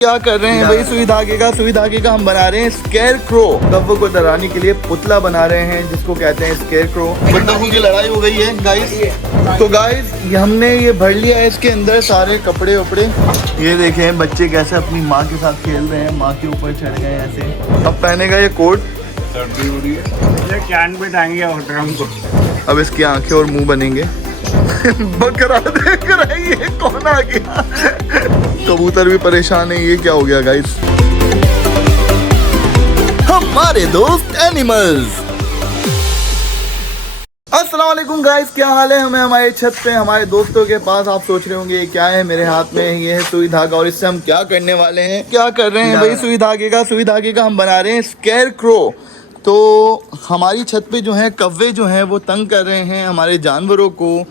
क्या कर रहे हैं भाई? सुई धागे का हम बना रहे हैं स्केयर क्रो। कव्वे को डराने के लिए पुतला बना रहे हैं जिसको कहते हैं स्केयर क्रो। बंदूकों की लड़ाई हो गई है गाइस। तो गाइस हमने ये भर लिया है इसके अंदर सारे कपड़े वपड़े। ये देखें बच्चे कैसे अपनी माँ के साथ खेल रहे हैं, माँ के ऊपर चढ़ गए ऐसे। अब पहनेगा ये कोट, सर्दी हो रही है, कैन पे टांगे और ड्रम को। अब इसकी आंखें और मुंह बनेंगे। बकरा देख रही है, कौन आ गया? कबूतर भी परेशान है, ये क्या हो गया गाइस? हमारे दोस्त एनिमल्स। अस्सलाम वालेकुम गाइस, क्या हाल है? हमें हमारे छत पे हमारे दोस्तों के पास। आप सोच रहे होंगे ये क्या है मेरे हाथ में? ये है सुई धागा और इससे हम क्या करने वाले हैं? क्या कर रहे हैं भाई? सुई धागे का हम बना रहे हैं स्केयर क्रो। तो हमारी छत पे जो है कव्वे जो हैं वो तंग कर रहे हैं हमारे जानवरों को।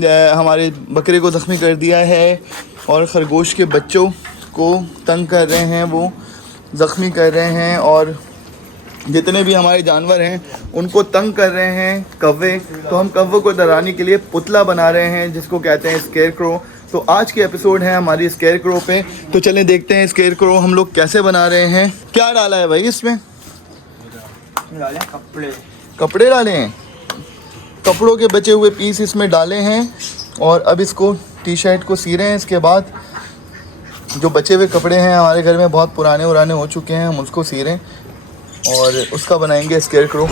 हमारे बकरे को ज़ख्मी कर दिया है और ख़रगोश के बच्चों को तंग कर रहे हैं, वो ज़ख्मी कर रहे हैं और जितने भी हमारे जानवर हैं उनको तंग कर रहे हैं कव्वे। तो हम कव्वे को डराने के लिए पुतला बना रहे हैं जिसको कहते हैं स्केयर क्रो। तो आज की एपिसोड है हमारी स्केयर क्रो पे। तो चलें देखते हैं स्केयर क्रो हम लोग कैसे बना रहे हैं। क्या डाला है भाई इसमें? कपड़े डाले हैं, कपड़ों के बचे हुए पीस इसमें डाले हैं और अब इसको टी शर्ट को सी रहे हैं। इसके बाद जो बचे हुए कपड़े हैं हमारे घर में बहुत पुराने हो चुके हैं, हम उसको सी रहे हैं और उसका बनाएंगे स्केयर क्रो।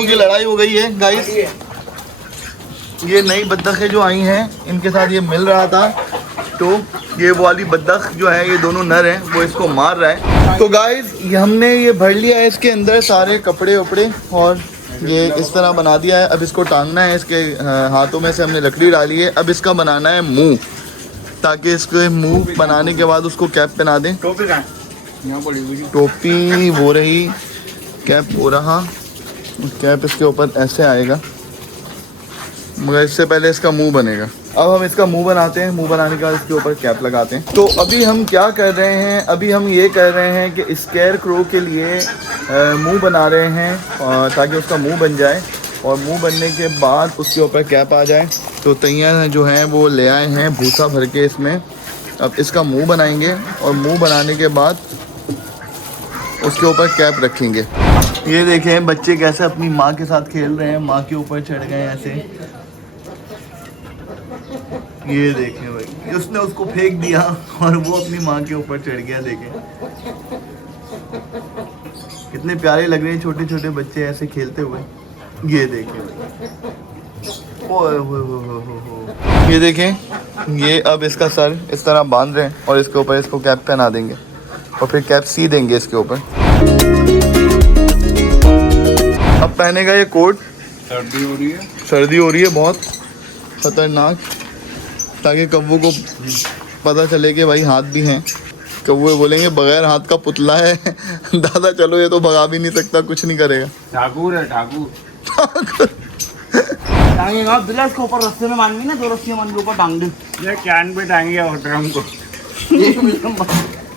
की लड़ाई हो गई है गाइस। ये नई बत्तखें जो आई हैं इनके साथ ये मिल रहा था, तो ये वाली बत्तख जो है, ये दोनों नर हैं, वो इसको मार रहा है। तो गाइस हमने ये भर लिया है इसके अंदर सारे कपड़े वपड़े और ये इस तरह बना दिया है। अब इसको टांगना है, इसके हाथों में से हमने लकड़ी डाली है। अब इसका बनाना है मुंह, ताकि इसके मुंह बनाने के बाद उसको कैप पहना दें। टोपी वो रही, कैप हो रहा, कैप इसके ऊपर ऐसे आएगा, मगर इससे पहले इसका मुंह बनेगा। अब हम इसका मुंह बनाते हैं, मुंह बनाने के बाद इसके ऊपर कैप लगाते हैं। तो अभी हम क्या कर रहे हैं? अभी हम ये कर रहे हैं कि स्केयर क्रो के लिए मुंह बना रहे हैं ताकि उसका मुंह बन जाए और मुंह बनने के बाद उसके ऊपर कैप आ जाए। तो तैयार जो हैं वो ले आए हैं भूसा भर के इसमें। अब इसका मुंह बनाएंगे और मुंह बनाने के बाद उसके ऊपर कैप रखेंगे। ये देखें बच्चे कैसे अपनी माँ के साथ खेल रहे हैं, माँ के ऊपर चढ़ गए ऐसे। ये देखें भाई, उसने उसको फेंक दिया और वो अपनी माँ के ऊपर चढ़ गया। देखें कितने प्यारे लग रहे हैं छोटे छोटे बच्चे ऐसे खेलते हुए। ये देखें, ये देखें, ये अब इसका सर इस तरह बांध रहे हैं और इसके ऊपर इसको कैप पहना देंगे और फिर कैप सी देंगे इसके ऊपर। अब पहनेगा ये कोट। सर्दी हो रही है बहुत खतरनाक, ताकि कव्वों को पता चले कि भाई हाथ भी हैं। कव्वे बोलेंगे बगैर हाथ का पुतला है। दादा चलो, ये तो भगा भी नहीं सकता, कुछ नहीं करेगा। ठाकुर है ठाकुर। टांगेगा बिल्ला इसको ऊपर रस्से में बांध ना, 2 रस्सियां बांध के ऊपर टांग दे। ये कैन पे टांगे और ड्रम को।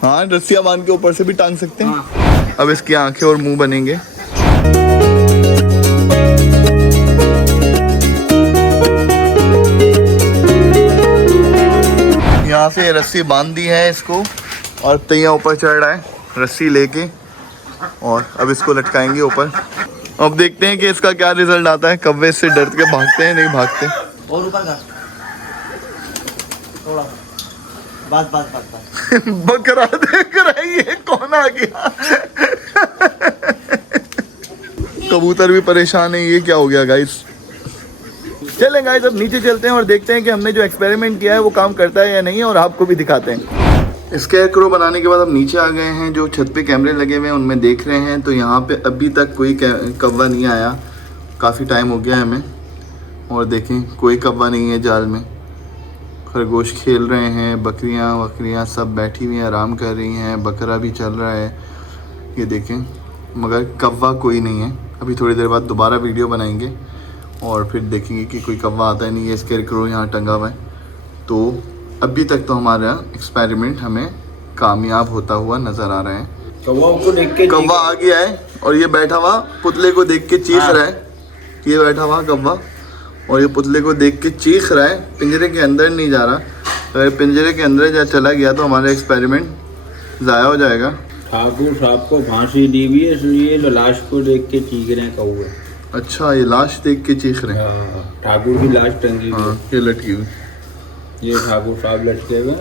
हाँ, रस्सियां बांध के ऊपर से भी टांग सकते हैं। हाँ। अब इसकी आंखें और मुंह बनेंगे। यहाँ से रस्सी बांध दी है इसको और तैयार ऊपर चढ़ रहा है रस्सी लेके और अब इसको लटकाएंगे ऊपर। अब देखते हैं कि इसका क्या रिजल्ट आता है। कव्वे इससे डर के भागते हैं, नहीं भागते। और ऊपर कर थोड़ा, बस। बकरा देख रही है, कौन आ गया? कबूतर भी परेशान है, ये क्या हो गया गाइस? चलें गाइस अब नीचे चलते हैं और देखते हैं कि हमने जो एक्सपेरिमेंट किया है वो काम करता है या नहीं, और आपको भी दिखाते हैं। स्केयर क्रो बनाने के बाद हम नीचे आ गए हैं। जो छत पे कैमरे लगे हुए हैं उनमें देख रहे हैं, तो यहाँ पे अभी तक कोई कौवा नहीं आया। काफ़ी टाइम हो गया है हमें और देखें कोई कौवा नहीं है जाल में। खरगोश खेल रहे हैं, बकरियां सब बैठी हुई हैं, आराम कर रही हैं, बकरा भी चल रहा है, ये देखें। मगर कौवा कोई नहीं है। अभी थोड़ी देर बाद दोबारा वीडियो बनाएंगे और फिर देखेंगे कि कोई कौवा आता है नहीं। ये स्केरक्रो यहाँ टंगा हुआ है। तो अभी तक तो हमारा एक्सपेरिमेंट हमें कामयाब होता हुआ नज़र आ रहा है। कौवा को देख के कौवा आ गया है और ये बैठा हुआ पुतले को देख के चीख रहा है। ये बैठा हुआ कौवा और ये पुतले को देख के चीख रहा है। पिंजरे के अंदर नहीं जा रहा। अगर पिंजरे के अंदर जा चला गया तो हमारा एक्सपेरिमेंट ज़ाया हो जाएगा। ठाकुर साहब को फांसी दी हुई है, इसलिए लाश को देख के चीख रहे हैं कौवे। अच्छा, ये लाश देख के चीख रहे हैं। हाँ, ठाकुर की लाश टंगी हुई हाँ, है। ये लटकी हुई, ये ठाकुर साहब लटके हुए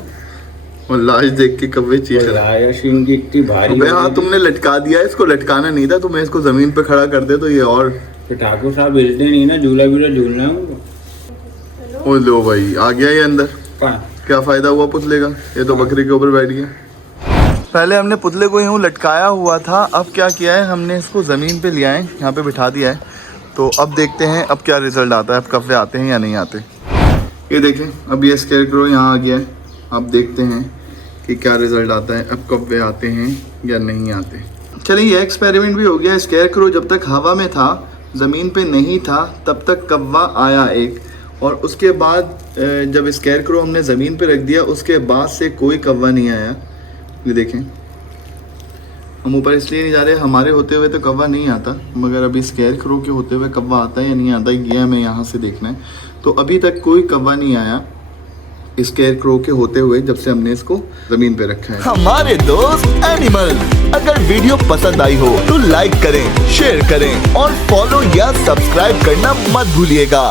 और लाश देख के कौवे चीख रहे हैं। लाया सिंह की इतनी भारी अबे हाँ, तुमने लटका दिया। इसको लटकाना नहीं था। तुम्हें इसको जमीन पे खड़ा कर दे तो ये और। तो ठाकुर साहब हिलते नहीं ना, झूला झूलना है उनको। ओ लो भाई, आ गया ये अंदर। कहाँ? क्या फायदा हुआ पुतले का? ये तो बकरी के ऊपर बैठ गया। पहले हमने पुतले को यूँ लटकाया हुआ था, अब क्या किया है, हमने इसको ज़मीन पे लिया है, यहाँ पे बिठा दिया है। तो अब देखते हैं अब क्या रिजल्ट आता है, अब कौवे आते हैं या नहीं आते। ये देखें, अब ये स्केरक्रो यहाँ आ गया है। अब देखते हैं कि क्या रिजल्ट आता है, अब कौवे आते हैं या नहीं आते। चलिए, ये एक्सपेरिमेंट भी हो गया। स्केरक्रो जब तक हवा में था, ज़मीन पे नहीं था, तब तक कौवा आया एक। और उसके बाद जब स्केरक्रो हमने ज़मीन पे रख दिया, उसके बाद से कोई कौवा नहीं आया। ये देखें, हम ऊपर इसलिए नहीं जा रहे, हमारे होते हुए तो कौवा नहीं आता, मगर अभी स्केरक्रो के होते हुए कौवा आता है या नहीं आता, ये हमें यहाँ से देखना है। तो अभी तक कोई कौवा नहीं आया स्केरक्रो के होते हुए, जब से हमने इसको ज़मीन पे रखा है। हमारे दोस्त एनिमल, अगर वीडियो पसंद आई हो तो लाइक करें, शेयर करें और फॉलो या सब्सक्राइब करना मत भूलिएगा।